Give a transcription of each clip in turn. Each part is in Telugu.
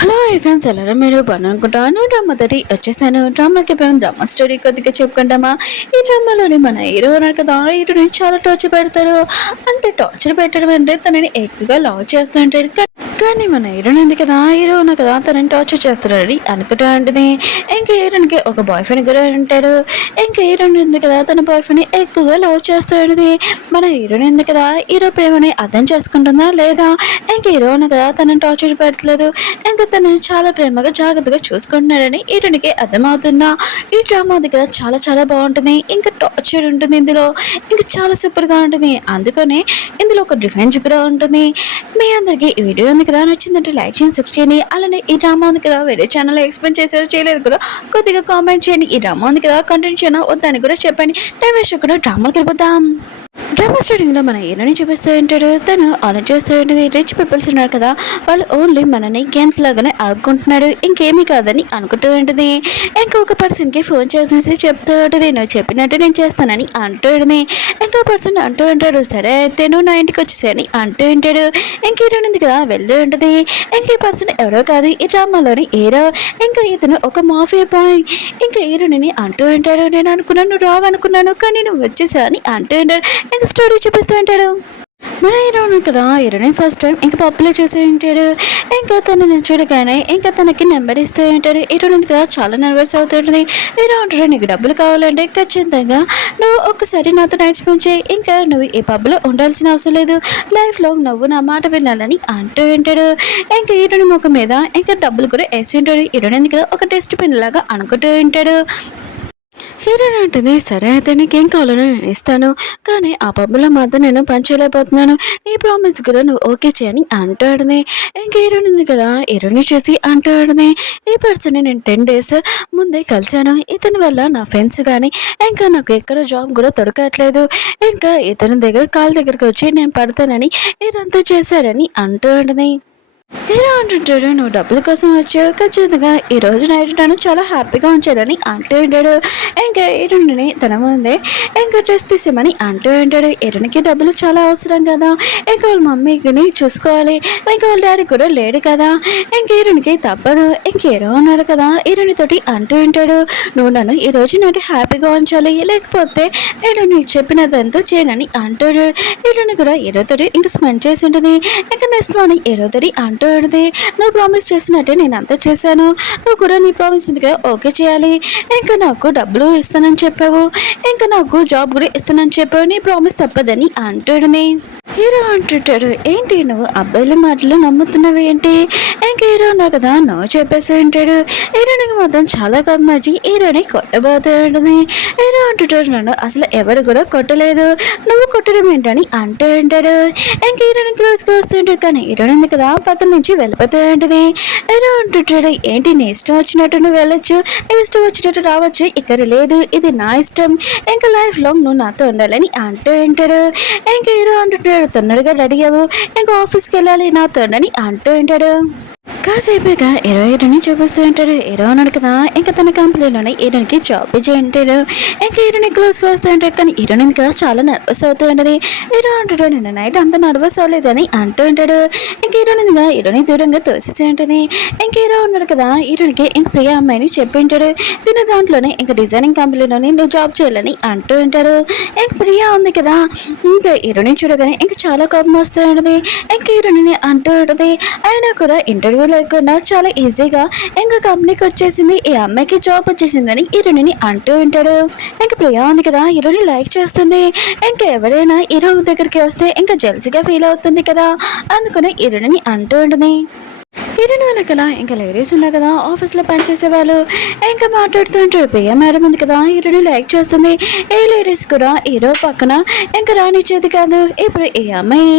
హలో ఫ్రెండ్స్, ఎలా మీరు బాగునుకుంటాను. డ్రామా తోటి వచ్చేసాను. డ్రామాకి డ్రామా స్టోరీ కొద్దిగా చెప్పుకుంటామా. ఈ డ్రామాలోని మన హీరో ఉన్నారు కదా, హీరోని చాలా టార్చర్ పెడతారు. అంటే టార్చర్ పెట్టడం అంటే తనని ఎక్కువగా లవ్ చేస్తూ ఉంటాడు. కానీ మన హీరోని ఉంది కదా, హీరో ఉన్నా కదా తనని టార్చర్ చేస్తాడని అనుకుంటా ఉంటుంది. ఇంకా హీరోనికి ఒక బాయ్ ఫ్రెండ్ కూడా ఉంటాడు. ఇంకా హీరోని ఉంది కదా, తన బాయ్ ఫ్రెండ్ ఎక్కువగా లవ్ చేస్తాడు. మన హీరోని ఉంది కదా, హీరో ప్రేమని అర్థం చేసుకుంటుందా లేదా, ఇంకా హీరో ఉన్నా కదా తనని టార్చర్ పెడతలేదు, ఇంకా తనని చాలా ప్రేమగా జాగ్రత్తగా చూసుకుంటున్నాడని హీరోనికి అర్థమవుతుందా. ఈ డ్రామా దగ్గర చాలా చాలా బాగుంటుంది. ఇంకా టార్చర్ ఉంటుంది ఇందులో, ఇంకా చాలా సూపర్గా ఉంటుంది. అందుకనే ఇందులో ఒక డిఫెన్స్ కూడా ఉంటుంది. మీ అందరికీ ఈ వీడియో ఉంది కదా నచ్చిందంటే లైక్ చేయండి, సబ్స్క్రైబ్ చేయండి. అలానే ఈ డ్రామా ఉంది కదా వేరే ఛానల్ ఎక్స్ప్లెయిన్ చేశారో చేయలేదు కూడా కొద్దిగా కామెంట్ చేయండి. ఈ డ్రామా ఉంది కదా కంటెంట్ చేయనా వద్దని కూడా చెప్పండి. టైం వేస్ట్ కూడా డ్రామాకి వెళ్ళిపోతాం. డ్రామా స్టార్టింగ్ లో మన హీరోని చూపిస్తూ ఉంటాడు. తను ఆలోచన చేస్తూ ఉంటుంది. రిచ్ పీపుల్స్ ఉన్నారు కదా, వాళ్ళు ఓన్లీ మనని గేమ్స్ లాగానే ఆడుకుంటున్నాడు, ఇంకేమీ కాదని అనుకుంటూ ఉంటుంది. ఇంకొక పర్సన్ కి ఫోన్ చేసి చెప్తూ ఉంటుంది, నువ్వు చెప్పినట్టు నేను చేస్తానని అంటూ ఉంటుంది. ఇంకో పర్సన్ అంటూ ఉంటాడు, సరే అయితే నువ్వు నా ఇంటికి వచ్చేసాని అంటూ ఉంటాడు. ఇంక హీరోని ఉంది కదా వెళ్ళి ఉంటుంది. ఇంక ఈ పర్సన్ ఎవరో కాదు, ఈ డ్రామాలోని హీరో. ఇంకా ఇతను ఒక మాఫియా బాయ్. ఇంకా హీరోని అంటూ ఉంటాడు, నేను అనుకున్నాను నువ్వు రావనుకున్నాను కానీ నువ్వు వచ్చేసా అని అంటూ ఉంటాడు. ఇంకా స్టోరీ చూపిస్తూ ఉంటాడు. మన హీరో కదా, హీరోని ఫస్ట్ టైం ఇంకా పప్పులో చూసి ఉంటాడు. ఇంకా తనని చూడగానే ఇంకా తనకి నెంబర్ ఇస్తూ ఉంటాడు. హీరోని కదా చాలా నర్వస్ అవుతుంటుంది. హీరో అంటాడు, నీకు డబ్బులు కావాలంటే ఖచ్చితంగా నువ్వు ఒక్కసారి నాతో నైట్ స్పెండ్ చేయి, ఇంకా నువ్వు ఈ పబ్లో ఉండాల్సిన అవసరం లేదు, లైఫ్లో నువ్వు నా మాట వినాలని అంటూ ఉంటాడు. ఇంకా హీరోని ముఖం మీద ఇంకా డబ్బులు కూడా వేసి ఉంటాడు. హీరోని కదా ఒక టెస్ట్ పిన్ లాగా అనుకుంటూ ఉంటాడు. హీరోయిన్ అంటుంది, సరే అయితే నీకేం కావాలో నేను ఇస్తాను, కానీ ఆ పబ్బులో మాత్రం నేను పని చేయలేకపోతున్నాను, నీ ప్రామిస్ కూడా నువ్వు ఓకే చేయని అంటాడుది. ఇంక హీరోయిన్ ఉంది కదా, హీరోయిన్ చూసి అంటాడుది, ఈ పర్సన్ నేను 10 days ముందే కలిశాను, ఇతని వల్ల నా ఫ్రెండ్స్ కానీ ఇంకా నాకు ఎక్కడ జాబ్ కూడా దొరకట్లేదు, ఇంకా ఇతని దగ్గర కాళ్ళ దగ్గరికి వచ్చి నేను పడతానని ఇదంతా చేశాడని అంటాడుది. హీరో అంటుంటాడు, నువ్వు డబ్బుల కోసం వచ్చావు, ఖచ్చితంగా ఈ రోజు నైట్ నన్ను చాలా హ్యాపీగా ఉంచాడని అంటూ ఉంటాడు. ఇంకా హీరోని తన ముందే ఇంకా డ్రెస్ తీసేమని అంటూ ఉంటాడు. హీరోనికి డబ్బులు చాలా అవసరం కదా, ఇంకా వాళ్ళ మమ్మీని చూసుకోవాలి, ఇంకా వాళ్ళ డాడీ కూడా లేడు కదా, ఇంక హీరోనికి తప్పదు. ఇంక హీరో ఉన్నాడు కదా, హీరోని తోటి అంటూ ఉంటాడు, నువ్వు నన్ను ఈ రోజు నైట్ హ్యాపీగా ఉంచాలి, లేకపోతే నేను నీకు చెప్పినదంతా చేయనని అంటాడు. హీరోని కూడా హీరోతోటి ఇంకా స్పెండ్ చేసి ఉంటుంది. ఇంకా నెక్స్ట్ మార్నింగ్ హీరోతోటి అంటాడుది, నువ్వు ప్రామిస్ చేసినట్టే నేను అంతా చేశాను, నువ్వు కూడా నీ ప్రామిస్ ఉందిగా ఓకే చేయాలి, ఇంకా నాకు డబ్బులు ఇస్తానని చెప్పావు, ఇంకా నాకు జాబ్ కూడా ఇస్తానని చెప్పావు, నీ ప్రామిస్ తప్పదని అంటాడుని. హీరో అంటుంటాడు, ఏంటి నువ్వు అబ్బాయిల మాటలు నమ్ముతున్నావు ఏంటి, ఇంకా హీరో ఉన్నావు కదా నువ్వు చెప్పేసి ఉంటాడు. హీరోనికి మాత్రం చాలా కమ్మాచి హీరోని కొట్టబోతూ ఉంటుంది. హీరో అంటుంటాడు, నన్ను అసలు ఎవరు కూడా కొట్టలేదు, నువ్వు కొట్టడం ఏంటని అంటూ ఉంటాడు. ఇంక హీరోని క్లోజ్గా వస్తుంటాడు, కానీ హీరోని ఉంది కదా పక్కన నుంచి వెళ్ళిపోతూ ఉంటుంది. హీరో అంటుంటాడు, ఏంటి నీ ఇష్టం వచ్చినట్టు నువ్వు వెళ్ళొచ్చు, నీ ఇష్టం వచ్చినట్టు రావచ్చు, ఇక్కడ లేదు, ఇది నా ఇష్టం, ఇంకా లైఫ్ లాంగ్ నువ్వు నాతో ఉండాలని అంటూ ఉంటాడు. ఇంకా హీరో అంటుంటాడు, తొందరగా రెడీ అవ్వు, ఇంకా ఆఫీస్కి వెళ్ళాలి నాతో అని అంటూ ఉంటాడు. కాసేపుగా హీరోయిన్ని చూపిస్తూ ఉంటాడు. హీరో అన్నాడు కదా, ఇంకా తన కంపెనీలోనే హీరోనికి జాబ్ చేయంటాడు. ఇంకా హీరోని క్లోజ్గా వస్తూ ఉంటాడు, కానీ హీరోయిన్ కదా చాలా నర్వస్ అవుతూ ఉంటుంది. హీరో అంటాడు, నిన్న నైట్ అంత నర్వస్ అవ్వలేదని అంటూ ఉంటాడు. ఇంక హీరోయిన్గా హీరోని దూరంగా తోసేసి ఉంటుంది. ఇంక హీరో ఉన్నాడు కదా, హీరోనికి ఇంక ప్రియ అమ్మాయిని చెప్పి ఉంటాడు, తిన దాంట్లోనే ఇంకా డిజైనింగ్ కంపెనీలోనే నువ్వు జాబ్ చేయాలని అంటూ ఉంటాడు. ఇంక ప్రియ ఉంది కదా, ఇంకా హీరోని చూడగానే ఇంకా చాలా కోపం వస్తూ ఉంటుంది. ఇంక హీరోని అంటూ ఉంటుంది, అయినా కూడా ఇంటర్వ్యూ లేకుండా చాలా ఈజీగా ఇంకా కంపెనీకి వచ్చేసింది, ఈ అమ్మాయికి జాబ్ వచ్చేసిందని హీరోని అంటూ ఉంటాడు. ఇంకా ప్రియా ఉంది కదా, హీరోని లైక్ చేస్తుంది, ఇంకా ఎవరైనా హీరో దగ్గరికి వస్తే ఇంకా జెల్సీగా ఫీల్ అవుతుంది కదా, అందుకని హీరోని అంటూ ఉంటుంది. హీరోయిన్ వాళ్ళ కదా ఇంకా లేడీస్ ఉన్నారు కదా, ఆఫీస్లో పనిచేసే వాళ్ళు ఇంకా మాట్లాడుతూ ఉంటారు. ప్రియా మేడం ఉంది కదా, హీరోని లైక్ చేస్తుంది, ఏ లేడీస్ కూడా హీరో పక్కన ఇంకా రానిచ్చేది కాదు, ఇప్పుడు ఈ అమ్మాయి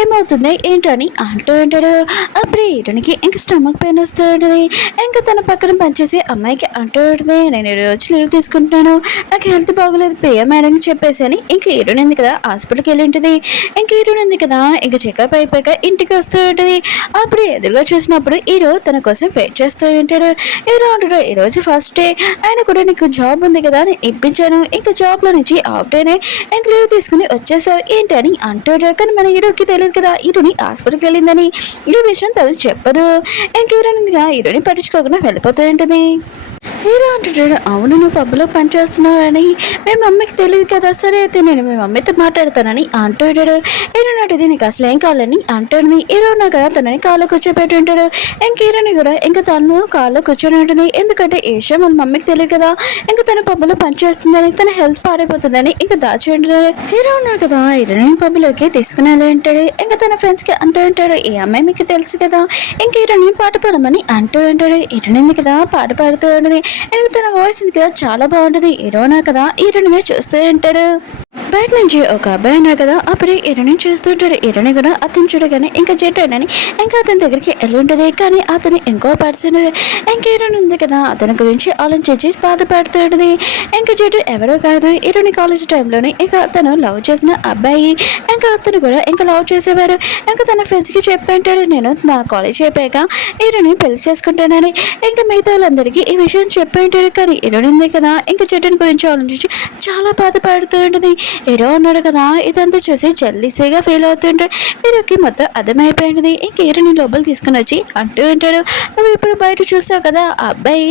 ఏమవుతుంది ఏంటని అంటూ ఉంటాడు. అప్పుడే హీరోనికి ఇంకా స్టమక్ పెయిన్ వస్తూ ఉంటుంది. ఇంకా తన పక్కన పనిచేసే అమ్మాయికి అంటూ ఉంటుంది, నేను ఈరోజు లీవ్ తీసుకుంటున్నాను, నాకు హెల్త్ బాగోలేదు ప్రియా మేడం చెప్పేసి అని. ఇంకా హీరోయిన్ ఉంది కదా హాస్పిటల్కి వెళ్ళి ఉంటుంది. ఇంకా హీరోయిన్ ఉంది కదా ఇంకా చెకప్ అయిపోయాక ఇంటికి వస్తూ ఉంటుంది. అప్పుడు ఎదురుగా చూసినప్పుడు వెళ్తున్నప్పుడు హీరో తన కోసం వెయిట్ చేస్తూ ఉంటాడు. హీరో అంటాడు, ఈరోజు ఫస్ట్ డే ఆయన కూడా నీకు జాబ్ ఉంది కదా అని ఇప్పించాను, ఇంకా జాబ్లో నుంచి హాఫ్ డేనే ఇంక లీవ్ తీసుకుని వచ్చేసావు ఏంటి అని అంటాడు. కానీ మన హీరోకి తెలియదు కదా హీరోని హాస్పిటల్కి వెళ్ళిందని. ఈ విషయం తను చెప్పదు. ఇంక హీరోని పట్టించుకోకుండా వెళ్ళిపోతూ ఉంటుంది. హీరో అంటున్నాడు, అవును నువ్వు పబ్లో పనిచేస్తున్నావు అని మేము మమ్మీకి తెలియదు కదా, సరే అయితే నేను మీ మమ్మీతో మాట్లాడతానని అంటాడు. హీరో నాటిది నీకు అసలు ఏం కావాలని అంటుంది. హీరో ఉన్నా కదా తనని కాల్లో కూర్చోపెట్టి ఉంటాడు. ఇంక హీరోని కూడా ఇంకా తను కాల్లో కూర్చొని ఉంటుంది. ఎందుకంటే ఈ విషయం వాళ్ళ మమ్మీకి తెలియదు కదా, ఇంకా తన పబ్లో పనిచేస్తుందని, తన హెల్త్ పాడైపోతుందని ఇంకా దాచి ఉంటాడు. హీరో ఉన్నాడు కదా హీరోని పబ్లోకి తీసుకుని వెళ్ళి ఉంటాడు. ఇంకా తన ఫ్రెండ్స్కి అంటూ ఉంటాడు, ఈ అమ్మాయి మీకు తెలుసు కదా, ఇంక హీరోని పాట పాడమని అంటూ ఉంటాడు. హీరోని కదా పాట పాడుతూ ఉంటుంది. ఇంకా తన వాయిస్ కదా చాలా బాగుంటుంది. హీరోనా కదా హీరోని చూస్తూ ఉంటాడు. బయట నుంచి ఒక అబ్బాయి అన్నాడు కదా, అప్పుడే హీరోని చూస్తుంటాడు. హీరోని కూడా అతను చూడగానే ఇంకా చెట్టాడని ఇంకా అతని దగ్గరికి వెళ్ళి ఉంటుంది. కానీ అతను ఇంకో పర్సన్ ఇంకా హీరోని ఉంది కదా అతని గురించి ఆలోచించి బాధపడుతూ ఉంటుంది. ఇంకా చెట్టు ఎవరో కాదు హీరోని కాలేజ్ టైంలోనే ఇంకా అతను లవ్ చేసిన అబ్బాయి. ఇంకా అతను కూడా ఇంకా లవ్ చేసేవారు. ఇంకా తన ఫ్రెండ్స్కి చెప్పంటాడు, నేను నా కాలేజ్ అయిపోయాక హీరోని పెళ్లి చేసుకుంటానని. ఇంకా మిగతా వాళ్ళందరికీ ఈ విషయం చెప్పంటాడు. కానీ హీరోని ఉంది కదా ఇంకా చెట్టుని గురించి ఆలోచించి చాలా బాధపడుతూ ఉంటుంది. హీరో ఉన్నాడు కదా ఇదంతా చూసి జల్లీసీగా ఫీల్ అవుతుంటాడు. హీరోకి మొత్తం అర్థమైపోయింది. ఇంక హీరోని లోపల తీసుకుని వచ్చి అంటూ ఉంటాడు, నువ్వు ఇప్పుడు బయట చూసావు కదా ఆ అబ్బాయి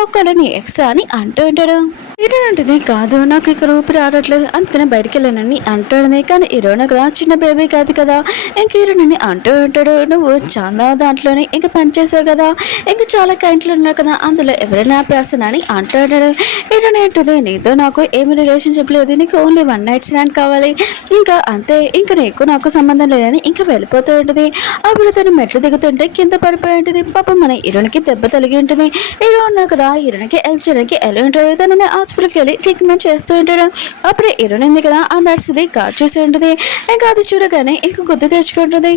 ఒకళ్ళని ఎక్స్ అని అంటూ ఉంటాడు. హీరోన్ అంటుంది, కాదు నాకు ఇక్కడ ఊపిరి ఆడట్లేదు అందుకనే బయటికి వెళ్ళానని అంటాడు. కానీ హీరోన్ కదా చిన్న బేబీ కాదు కదా. ఇంక హీరోని అంటూ ఉంటాడు, నువ్వు చాలా దాంట్లోనే ఇంకా పనిచేసావు కదా, ఇంకా చాలా కైంట్లు ఉన్నారు కదా, అందులో ఎవరైనా పర్సన్ అని అంటాడు. హీరోని అంటుంది, నీతో నాకు ఏమి రిలేషన్షిప్ లేదు, నీకు ఓన్లీ 1 night stand కావాలి, ఇంకా అంతే, ఇంకా నీకు నాకు సంబంధం లేదని ఇంకా వెళ్ళిపోతూ ఉంటుంది. అప్పుడు తను మెట్లు దిగుతుంటే కింద పడిపోయి ఉంటుంది. పాపం మన హీరోనికి దెబ్బ తగిలి ఉంటుంది. హీరో ఉన్నాడు కదా హీరోనికి హెల్ప్ చేయడానికి ఎలా ఉంటాడు, తనని హాస్పిటల్కి వెళ్ళి ట్రీట్మెంట్ చేస్తూ ఉంటాడు. అప్పుడే హీరోయిన్ ఉంది కదా ఆ నర్సుది కార్ చూసి ఉంటుంది. ఇంకా అది చూడగానే ఇంకా గుర్తు తెచ్చుకుంటుంది.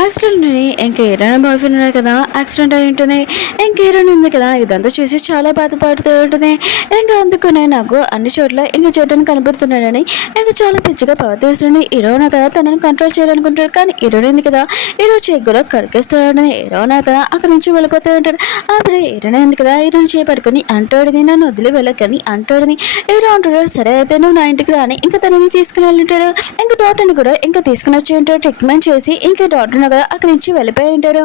యాక్సిడెంట్ ఇంకా హీరోయిన్ బాయ్ ఫ్రెండ్ ఉన్నాడు కదా యాక్సిడెంట్ అయి ఉంటుంది. ఇంకా హీరోయిన్ ఉంది కదా ఇదంతా చూసి చాలా బాధపడుతూ ఉంటుంది. ఇంకా అందుకునే నాకు అన్ని చోట్ల ఇంకా చెట్టుని కనబడుతున్నాడని ఇంకా చాలా పిచ్చిగా ప్రవర్తిస్తుంది. హీరోయిన్ కదా తనని కంట్రోల్ చేయాలనుకుంటాడు. కానీ హీరోయిన్ ఉంది కదా హీరో చేయి కూడా కరికేస్తూ ఉంటుంది. హీరోయిన్ కదా అక్కడి నుంచి వెళ్ళిపోతూ ఉంటాడు. అప్పుడు హీరోయిన్ ఉంది కదా హీరోని చేపట్టుకుని అంటాడుది, నన్ను వదిలి వెళ్ళకని అంటాడుది. హీరో అంటాడు, సరే అయితే నువ్వు నా ఇంటికి రాని ఇంకా తనని తీసుకుని వెళ్ళుంటాడు. ఇంకా డాక్టర్ని కూడా ఇంకా తీసుకుని వచ్చి ఉంటాడు. ట్రీట్మెంట్ చేసి ఇంకా డాక్టర్ కదా అక్కడి నుంచి వెళ్ళిపోయి ఉంటాడు.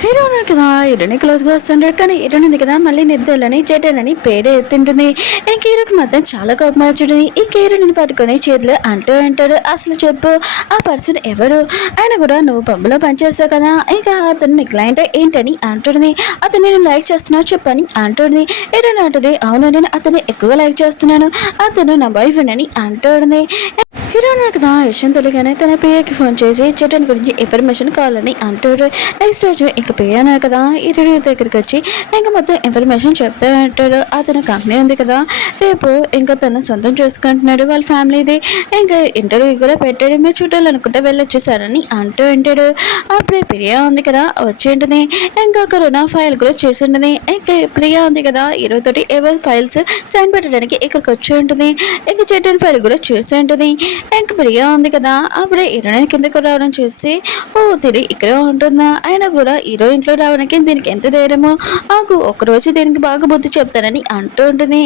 హీరో ఉన్నాడు కదా హీరోని క్లోజ్గా వస్తుంటాడు. కానీ హీరోని ఉంది కదా మళ్ళీ నిద్రలని చెట్టని పేడ ఎత్తుంటుంది. ఇంక హీరోకి మాత్రం చాలా కోపం వచ్చుంటుంది. ఈ హీరోని పట్టుకొని చేతులు అంటూ ఉంటాడు, అసలు చెప్పు ఆ పర్సన్ ఎవరు, ఆయన కూడా నువ్వు పబ్బులో పనిచేస్తావు కదా, ఇంకా అతను నీ క్లయింట్ ఏంటని అంటుంది. అతను నేను లైక్ చేస్తున్నావు చెప్పని అంటుంది. హీరోని అంటుంది, అవును నేను అతన్ని ఎక్కువగా లైక్ చేస్తున్నాను, అతను నా బాయ్ ఫ్రెండ్ అని అంటుంది. హీరో కదా విషయం తెలియగానే తన పిఏకి ఫోన్ చేసి చెట్టని గురించి ఇన్ఫర్మేషన్ కావాలని అంటాడు. నెక్స్ట్ రోజు ఇంకా పిఏ అన్నాడు కదా హీరో దగ్గరికి వచ్చి ఇంకా మొత్తం ఇన్ఫర్మేషన్ చెప్తా అంటాడు. అతను కంపెనీ ఉంది కదా రేపు ఇంకా తను సొంతం చేసుకుంటున్నాడు వాళ్ళ ఫ్యామిలీది, ఇంకా ఇంటర్వ్యూ కూడా పెట్టాడు, మీరు చూడాలనుకుంటే వెళ్ళొచ్చేసారని అంటూ ఉంటాడు. అప్పుడే ప్రియా ఉంది కదా వచ్చి ఉంటుంది. ఇంకా కరోనా ఫైల్ కూడా చేసి ఉంటుంది. ఇంకా ప్రియా ఉంది కదా హీరో తోటి ఏవో ఫైల్స్ సైన్ పెట్టడానికి ఇక్కడికి వచ్చి ఉంటుంది. ఇంకా చెట్టని ఫైల్ కూడా చూస్తూ ఉంటుంది. ఇంకా ప్రియా ఉంది కదా అప్పుడే హీరోయిన్ కిందకు రావడం చూసి, ఓ తిరిగి ఇక్కడే ఉంటుందా, అయినా కూడా హీరో ఇంట్లో రావడానికి దీనికి ఎంత ధైర్యమో, నాకు ఒకరోజు దీనికి బాగా బుద్ధి చెప్తానని అంటూ ఉంటుంది.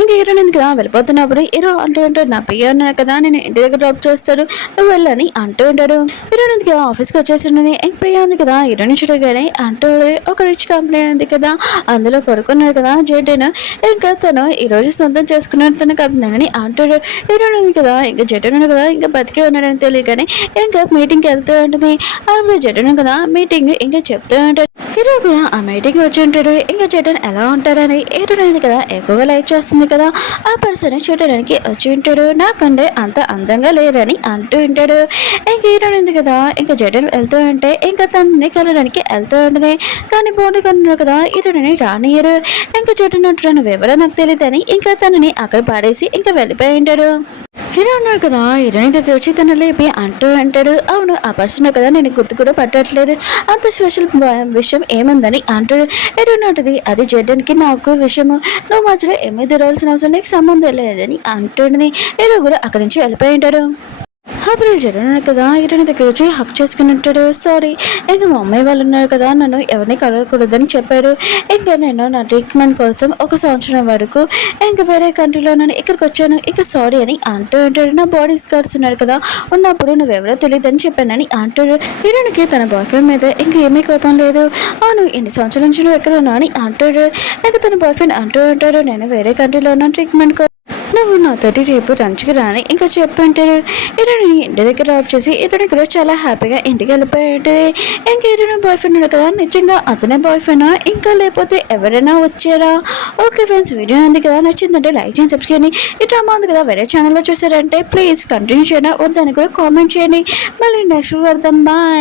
ఇంకా హీరోయిన్ కదా వెళ్ళిపోతున్నప్పుడు హీరో అంటూ ఉంటాడు, నా ప్రియా అన్నాడు కదా నేను ఇంటి దగ్గర డ్రాప్ చేస్తాడు నువ్వు వెళ్ళని అంటూ ఉంటాడు. హీరోయిన్ కదా ఆఫీస్కి వచ్చేసింది. ఇంక ప్రియా ఉంది కదా హీరోయిన్ చూడగానే అంటూ ఒక రిచ్ కంపెనీ ఉంది కదా అందులో కొడుకున్నాడు కదా జెటన్, ఇంకా తను ఈరోజు సొంతం చేసుకున్నాడు తన కంపెనీ అని అంటాడు. హీరోయిన్ ఉంది కదా ఇంకా జెటన్ కదా ఇంకా బతికే ఉన్నాడని తెలియగానే ఇంకా మీటింగ్కి వెళ్తూ ఉంటుంది. అప్పుడు జటన్ కదా మీటింగ్ ఇంకా చెప్తూ ఉంటాడు. హీరో కూడా ఆ మీటింగ్ వచ్చి ఉంటాడు. ఇంకా జటన్ ఎలా ఉంటాడని హీరోయిన్ కదా ఎక్కువగా లైక్ చేస్తుంది కదా ఆ పర్సన్ చూడడానికి వచ్చి ఉంటాడు. నాకంటే అంత అందంగా లేరని అంటూ ఉంటాడు. ఇంకా హీరోయిన్ కదా ఇంకా జటన్ వెళ్తూ ఉంటే ఇంకా తనని కలడానికి వెళ్తూ ఉంటుంది. కానీ బోర్డు కన్నా కదా హీరోయిన్ రానియరు. ఇంకా జటన్ అంటాడు, నువ్వెవరో నాకు తెలియదని ఇంకా తనని అక్కడ పాడేసి ఇంకా వెళ్ళిపోయి ఉంటాడు. హీరో అన్నాడు కదా హీరోయిన్ దగ్గర వచ్చి తను లేపి అంటూ అంటాడు, అవును ఆ పర్సన్ కదా నేను గుర్తు కూడా పట్టట్లేదు, అంత స్పెషల్ విషయం ఏముందని అంటాడు. హీరోయిన్ అంటది, అది జడ్డానికి నాకు విషయము, నువ్వు మధ్యలో ఏమీ దొరవాల్సిన అవసరం నీకు సంబంధం లేదని అంటుంది. హీరో కూడా అక్కడి నుంచి వెళ్ళిపోయి ఉంటాడు. అప్పుడు జరుగున్నాడు కదా ఇటని దగ్గర వచ్చి హక్ చేసుకుని ఉంటాడు. సారీ, ఇంకా మా అమ్మాయి వాళ్ళు ఉన్నారు కదా, నన్ను ఎవరిని కలవకూడదని చెప్పాడు. ఇంకా నేను నా ట్రీట్మెంట్ కోసం 1 సంవత్సరం వరకు ఇంకా వేరే కంట్రీలో నేను ఇక్కడికి వచ్చాను, ఇంకా సారీ అని అంటూ ఉంటాడు. నా బాడీ గార్డ్స్ ఉన్నారు కదా, ఉన్నప్పుడు నువ్వెవరో తెలియదని చెప్పానని అంటాడు. హీరోనికి తన బాయ్ ఫ్రెండ్ మీద ఇంకేమీ కోపం లేదు. అవును, ఇన్ని సంవత్సరాల నుంచి నువ్వు ఎక్కడ ఉన్నావు అని అంటాడు. ఇంకా తన బాయ్ ఫ్రెండ్ అంటూ ఉంటాడు, నేను వేరే కంట్రీలో ఉన్న ట్రీట్మెంట్ నువ్వు నాతోటి రేపు లంచ్కి రాని ఇంకా చెప్పంటాడు. ఇతను ఇంటి దగ్గర డ్రాప్ చేసి ఇతను ఇక్కడ చాలా హ్యాపీగా ఇంటికి వెళ్ళిపోయాడు. ఇంకా ఇతను బాయ్ ఫ్రెండ్ ఉన్నాడు కదా, నిజంగా అతనే బాయ్ ఫ్రెండా ఇంకా లేకపోతే ఎవరైనా వచ్చారా? ఓకే ఫ్రెండ్స్, వీడియో ఉంది కదా, నచ్చిందంటే లైక్ చేయండి, సబ్స్క్రైబ్ చేయండి. ఈ డ్రామా ఉంది కదా వేరే ఛానల్లో చూసారంటే ప్లీజ్ కంటిన్యూ చేయడం వద్దని కూడా కామెంట్ చేయండి. మళ్ళీ నెక్స్ట్ వెళ్దాం. బాయ్.